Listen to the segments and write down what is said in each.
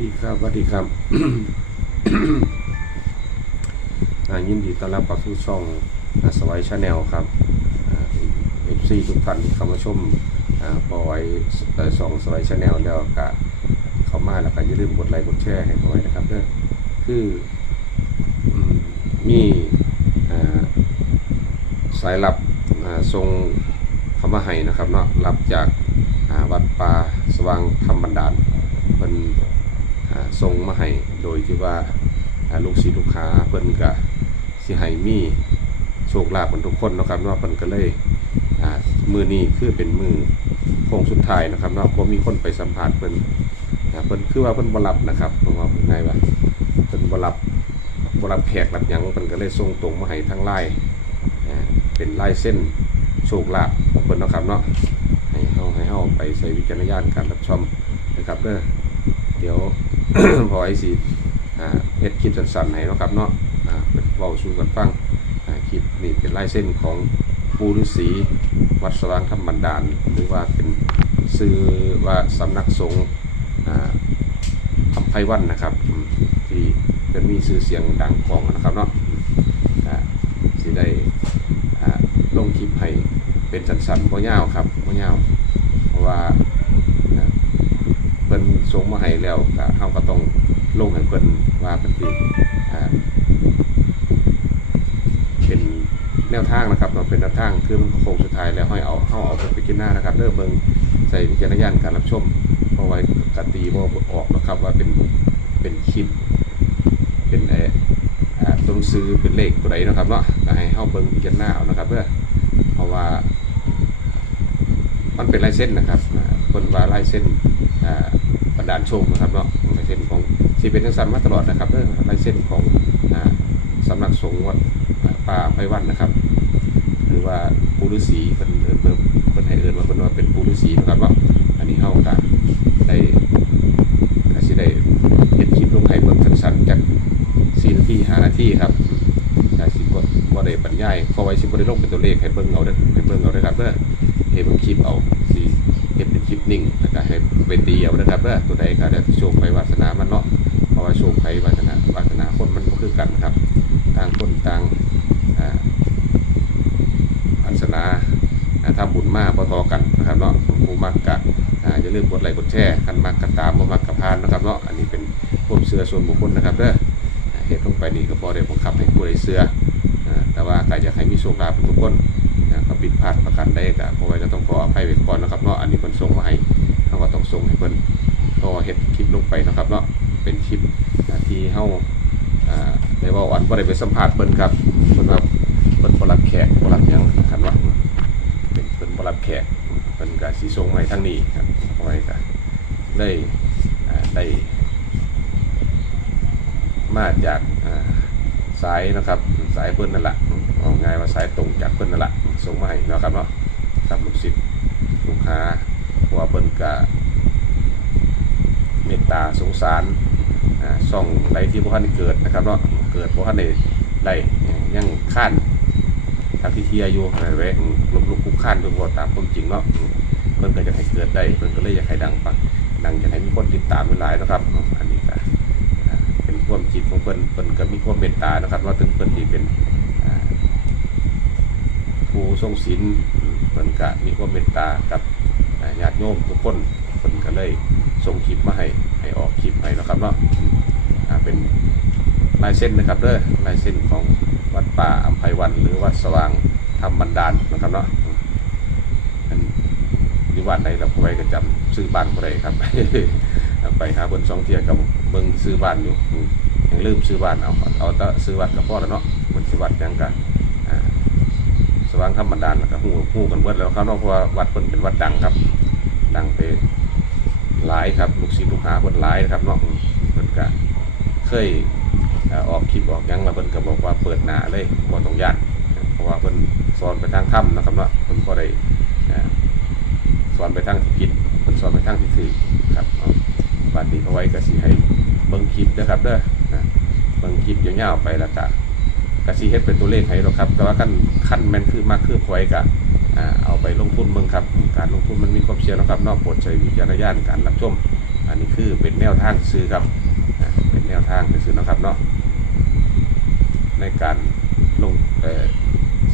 ดีครับสวัสดีครับยินดีต้อนรับเข้าสู่ช่องสวายชาแนลครับเอฟซีทุกท่านที่เข้ามาชมอ่อยส่องสวายชาแนลแล้วก็เข้ามาแล้วก็อย่าลืมกดไลค์กดแชร์ให้ปอยนะครับเด้อคือมีอสายลับทรงเข้ามาให้นะครับเนาะรับจากวัดป่าสว่างธรรมบันดาลเพิ่น อ่าส่งมาให้โดยที่ว่าลูกศิษย์ลูกค้าเพิ่นก็สิให้มีโชคลาภกันทุกคนนะครับนาะเพิ่นก็เลยอ่ามือนี้คือเป็นมือโค้งสุดท้ายนะครับเนาะบ่มีคนไปสัมภาษณ์เพิ่นเพิ่นคือว่าเพิ่นบรับนะครับผมว่าเป็นไงวะเพิ่นบรับบรับแขกรับหยังเพิ่นก็เลยส่งตรงมาให้ทางไล่เป็นไลายเส้นโชคลาภของเพิ่นนะครับเนาะให้เฮาให้เฮาไปใช้วิจารณญาณการรับชมนะครับเด้อเดี๋ยว พอไอซีอ่าเฮ็ดคลิปสั้นๆให้เนาะครับเนาะเป็นเว้าสู่กันฟังคลิปนี่เป็นลายเส้นของปูฤาษีวัดสว่างธรรมบันดาล หรือว่าเป็นซื้อว่าสำนักสงฆ์ทำไพวันนะครับ ที่เป็นมีชื่อเสียงดังของนะครับเนาะอ่าสิได้อ่าลงคลิปให้เป็นสั้นๆบ่ยาวครับบ่ยาวเพราะว่าอ่า พิ่นส่งมาให้แล้วก็เฮาก็ต้องลงให้เพิ่นว่าเพิ่นสิอ่าเป็นแนวทางนะครับเราเป็นแนวทางคือมันโค้งสุดท้ายแล้วให้เอาเฮาเอาไปพิจารณานะครับเริ่มเบิ่งใส่วิจารณญาณการรับชมเพราะไว้กตีบ่ออกนะครับว่าเป็นเป็นคลิป เป็นเอ่ออ่าตัวหนังสือเป็นเลขตัวใดนะครับเนาะก็ให้เฮาเบิ่งพิจารณาเอานะครับเพื่อเพราะว่า มันเป็นลายเส้นนะครับคนว่าลายเส้น บันดาลโชคนะครับเนาะลายเส้นของที่เป็นทังสันมาตลอดนะครับเรื่องลายเส้นของอสำนักสงฆ์วัดป่าไพวันนะครับ หรือว่าปูฤาษีเป็นเอินเพิ่มเป็นให้เอินว่าเป็นว่าเป็นปูฤาษีนะครับเนาอันนี้เฮาก็ได้ก็สิได้เห็นคลิปลงให้เบิ่งสั้นๆจาก4นาที5นาทีครับแต่สิบ่บ่ได้บรรยายเพราะไว้สิบ่ได้ลงเป็นตัวเลขให้เบิ่งเอาเด้ให้เบิ่งเอาเด้ครับเด้อเห็นคลิปเอาสิ เห็นเป็นคลิปนิ่งแล้วก็ให้ไปตีเอานะครับเด้อตัวใดก็ได้โชคไปวาสนามันเนาะเพราะว่าโชคไปวาสนาวาสนาคนมันบ่คือกันครับต่างคนต่างอ่าวาสนาอ่าทำบุญมาพอทอกันนะครับเนาะผู้มักกะอ่าอย่าลืมกดไลค์กดแชร์กันมักกันตามบ่มักกับพานนะครับเนาะอันนี้เป็นความเชื่อส่วนบุคคลนะครับเด้ออ่าเหตุลงไปนี่ก็พอได้บังคับให้ผู้ใดเชื่ออ่าแต่ว่าก็อยากให้มีโชคลาภทุกคน ผิดพลาดประกันได้ก็เพราะว่าจะต้องขออภัยไว้ก่อนนะครับเนาะอันนี้เพิ่นส่งมาให้เราก็ต้องส่งให้เพิ่นต่อเฮ็ดคลิปลงไปนะครับเนาะเป็นคลิปอ่าที่เฮาอ่าได้ว่าอันบ่ได้ไปสัมภาษณ์เพิ่นครับเพิ่นว่าเพิ่นบ่รับแขกบ่รับหยังคันว่าเป็นเพิ่นบ่รับแขกเพิ่นก็สิส่งมาให้ทางนี้ครับเอาไว้ก็เลยอ่าได้มาจากสายนะครับสายเพิ่นนั่นแหละเอาง่ายว่าสายตรงจากเพิ่นนั่นแหละ ส่งมาให้เนาะครับเนาะกับลูกศิษย์ลูกค้าว่าเพิ่นก็เมตตาสงสารส่องใดที่บ่ทันได้เกิดนะครับเนาะเกิดบ่ทันได้ได้ยังขั้นทางที่เทียอยู่อะไรไว้ลุกลุกคุกข้นเพิ่นตามความจริงเนาะเพิ่นก็อยากให้เกิดได้เพิ่นก็เลยอยากให้ดังปังดังอยากให้มีคนติดตามหลายนะครับ อันนี้ก็เป็นความคิดของเพิ่นเพิ่นก็มีความเมตตานะครับว่าถึงเพิ่นที่เป็น ผู้ทรงศีลเพิ่นก็มีความเมตตากับญาติโยมทุกคนเพิ่นก็เลยส่งคลิปมาให้ให้ออกคลิปให้นะครับเนาะอ่าเป็นลายเส้นนะครับเด้อลายเส้นของวัดป่าอัมไพวัน หรือวัดสว่างธรรมบันดาลนะครับเนาะอันอยู่บ้านไหนเราไว้ก็จำซื้อบ้านได้ครับ ไปหาเพิ่นสองเที่ยกับเบิ่งซื้อบ้านอยู่ยังลืมซื้อบ้านเอาเอาแต่ซื้อวัดกับพ่อแล้วเนาะมันสิวัดยังกันอ่า ว่างธรรมดานแล้วก็ฮู้ฮู้กันเบิดแล้วครับเนาะเพราะว่าวัดเพิ่นเป็นวัดดังครับ ดังไปหลายครับ ลูกศิษย์ลูกหาเพิ่นหลายนะครับเนาะอืมเพิ่นก็เคยออกคลิปออกยังแล้วเพิ่นก็บอกว่าเปิดหน้าเลยบ่ต้องย่านเพราะว่าเพิ่นสอนไปทางธรรมนะครับเนาะเพิ่นบ่ได้สอนไปทางที่ผิดเพิ่นสอนไปทางที่ถูกครับเอาบัดนี้เอาไว้ก็สิให้เบิ่งคลิปนะครับเด้อนะเบิ่งคลิปยาวๆไปแล้วก็ ก็สิเฮ็ดเป็นตัวเลขให้หรอกครับ แต่ว่าขั้นขั้นแม่นคือมากคือไว้ก็อ่าเอาไปลงทุนเบิ่งครับ การลงทุนมันมีความเสี่ยงนะครับ นอกโปรดใช้วิจารณญาณการรับชม อันนี้คือเป็นแนวทางซื้อครับ เป็นแนวทางซื้อนะครับเนาะ ในการลง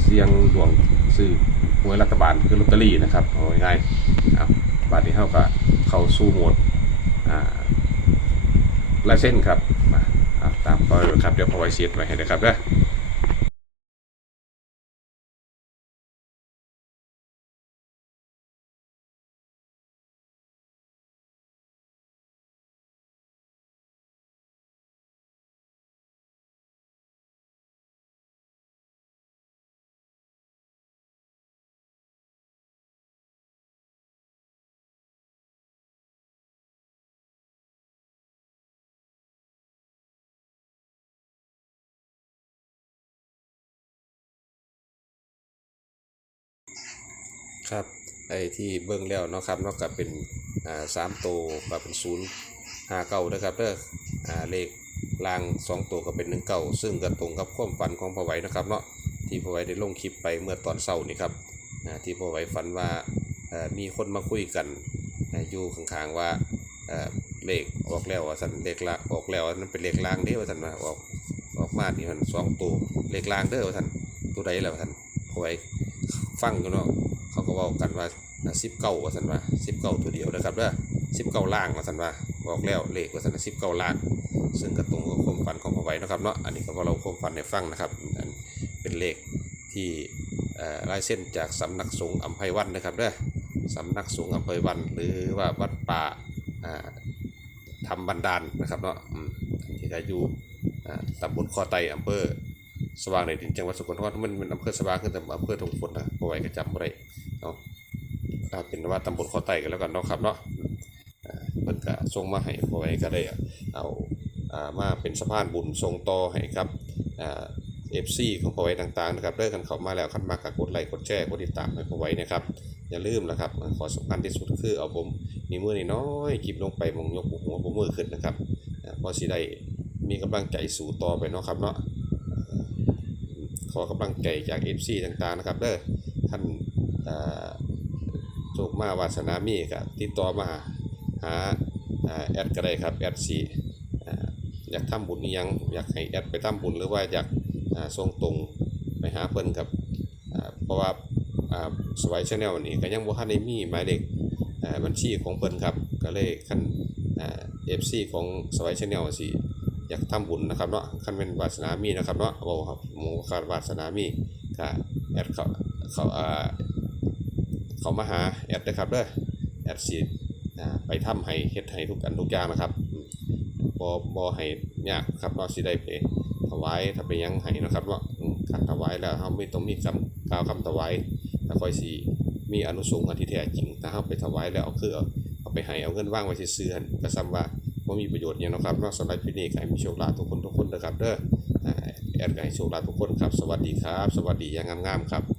เสี่ยงดวงซื้อหวยรัฐบาลคือลอตเตอรี่นะครับเอาง่ายๆเอาบัดนี้เขาก็เข้าสู่โหมดลายเส้นครับ มาตามต่อเลยครับ เดี๋ยวพอไว้เสียดไว้ให้นะครับเด้ ครับไอ้ที่เบิ่งแล้วเนาะครับนอกจากเป็นอ่าสามตัวก็เป็นศูนย์ห้าเก้านะครับเด้ออ่าเลขลางสองตัวก็เป็นหนึ่งเก้าซึ่งก็ตรงกับความฝันของพ่อไหวนะครับเนาะที่พ่อไหวได้ลงคลิปไปเมื่อตอนเช้านี่ครับอ่าที่พ่อไหวฝันว่าอ่อมีคนมาคุยกันอยู่ข้างๆว่าเอ่อเลขออกแล้วว่าสันเลขละออกแล้วนั่นเป็นเลขลางเด้อว่าสันว่าออกออกมานี่มันสองตัวเลขลางเด้อว่าสันตัวใดแล้วว่าสันพ่อไหวฟังอยู่เนาะ เขาก็เว่ากันว่าสิบเก้าว่าสันว่าสิบเก้าตัวเดียวนะครับเด้อสิบเก้าล่างว่าสันว่าบอกแล้วเลขว่าสันสิบเก้าล่าง ซึ่งกระตรงกับความฝันของพ่อไว้นะครับเนาะอันนี้ก็ว่าเราความฝันในฟังนะครับอันเป็นเลขที่ลายเส้นจากสำนักสงฆ์อัมไพวันนะครับเด้อสำนักสงฆ์อัมไพวัน หรือว่าวัดป่าอ่าธรรมบันดาลนะครับเนาะที่จะอยู่ตำบลคอไตอำเภอ สว่างในดินจังหวัดสกลนครมันมันอำเภอสว่างขึ้นแต่อำเภอทงฝนนะเพราไว้ก็จำได้เนาะเอาเป็นว่าตำบลขอไต่กันแล้วกันเนาะครับเนาะอ่าเพิ่นก็ส่งมาให้เพราไว้ก็ได้เอาอ่ามาเป็นสะพานบุญส่งต่อให้ครับอ่าเอฟซีของพอไว้ต่างๆนะครับเลิกกันเข้ามาแล้วคันมากกดไลค์กดแชร์กดติดตามให้พอไว้นะครับอย่าลืมนะครับขอสำคัญที่สุดคือเอาผมมีมือน้อยๆคลิปลงไปมองยกหัวผมมือขึ้นนะครับอ่าพอสิได้มีกำลังใจสู่ต่อไปเนาะครับเนาะ อกำลังใจจาก FC ต่างๆนะครับเด้อท่านโชคมาวาสนามีก็ติดต่อมาหาแอดก็ได้ครับแอดสีอยากทำบุญยังอยากให้แอดไปทำบุญหรือว่าอยากส่งตรงไปหาเพิ่นครับเพราะว่าสวายชาแนลนี่ก็ยังบ่ทันได้มีหมายเลขบัญชีของเพิ่นครับก็เลยคันเอ่า FC ของสวายชาแนลสิ อยากทำบุญนะครับเนาะคันเป็นวาสนามีนะครับเนาะบอกครับหมูคาดวาสนามีก็แอดเขาเขาอ่าเขามาหาแอดนะครับเด้อแอดสิอ่าไปทำให้เฮ็ดให้ทุกอันทุกอย่างนะครับบ่บ่ให้ยากครับเนาะสิได้ไปถวายถ้าไปยังให้นะครับเนาะอืมคันถวายแล้วเฮาไม่ต้องมีคำกล่าวคำถวายแล้วค่อยสิมีอนุสงส์อันที่แท้จริงถ้าเฮาไปถวายแล้วเอาคือเอาเอาไปให้เอาเงินว่างไว้ซื่อๆหั่นก็ซ้ำว่า ว่ามีประโยชน์เนี่ยนะครับนอกสำหรับคลิปนี้ให้มีโชคลาภทุกคนทุกคนนะครับเด้ออแอดก็ให้โชคลาภทุกคนครับ สวัสดีครับ สวัสดีอย่างงามๆครับ